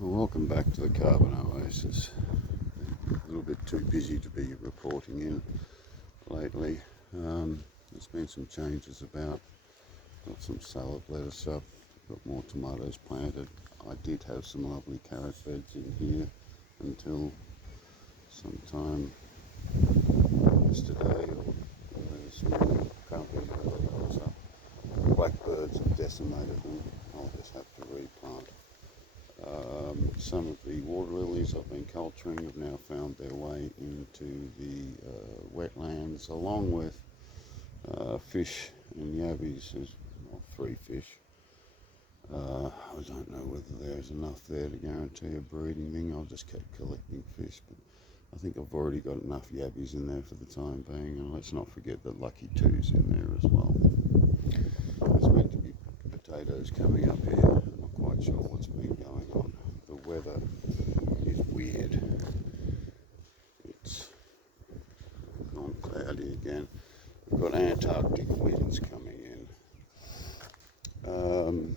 Well, welcome back to the Carbon Oasis. A little bit too busy to be reporting in lately. There's been some changes about. Got some salad lettuce up, got more tomatoes planted. I did have some lovely carrot beds in here until sometime yesterday or this morning. Can't be because blackbirds have decimated them. I'll just have to replant. Some of the water lilies I've been culturing have now found their way into the wetlands, along with fish and yabbies. There's 3 fish. I don't know whether there's enough there to guarantee a breeding thing. I'll just keep collecting fish, but I think I've already got enough yabbies in there for the time being, and let's not forget that Lucky 2's in there as well. There's meant to be potatoes coming up here. I'm not quite sure what's been going on. The weather is weird. It's gone cloudy again. We've got Antarctic winds coming in.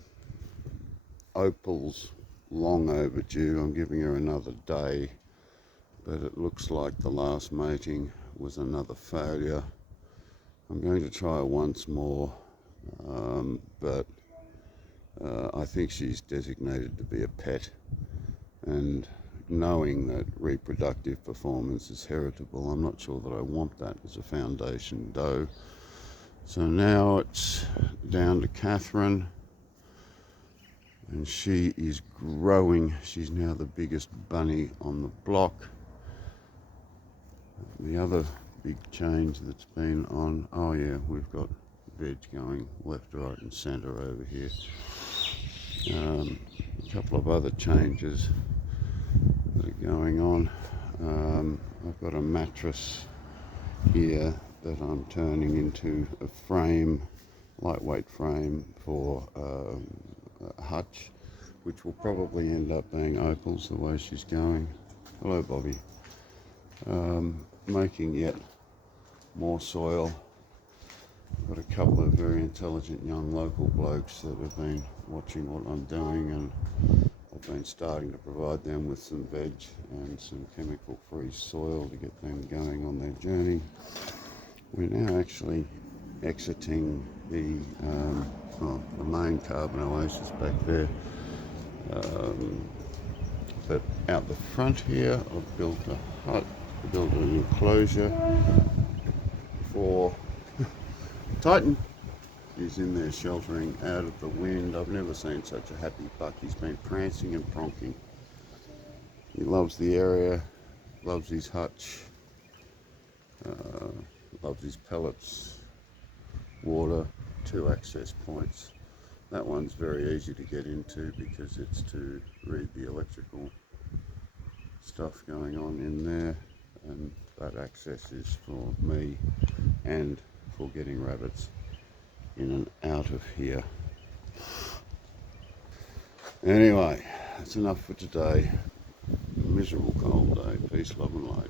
Opal's long overdue. I'm giving her another day, but it looks like the last mating was another failure. I'm going to try once more, but I think she's designated to be a pet, and knowing that reproductive performance is heritable, I'm not sure that I want that as a foundation doe. So now it's down to Catherine, and she is growing. She's now the biggest bunny on the block. The other big change that's been on, oh yeah, we've got veg going left, right and centre over here. A couple of other changes that are going on. I've got a mattress here that I'm turning into a frame, lightweight frame for a hutch, which will probably end up being Opal's the way she's going. Hello, Bobby. Making yet more soil. I've got a couple of very intelligent young local blokes that have been watching what I'm doing, and I've been starting to provide them with some veg and some chemical-free soil to get them going on their journey. We're now actually exiting the main Carbon Oasis back there. But out the front here, I've built a hut, built an enclosure for Titan. He's in there sheltering out of the wind. I've never seen such a happy buck. He's been prancing and pronking. He loves the area, loves his hutch, loves his pellets, water, 2 access points. That one's very easy to get into because it's to read the electrical stuff going on in there, and that access is for me and for getting rabbits in and out of here. Anyway, that's enough for today. Miserable cold day. Peace, love and light.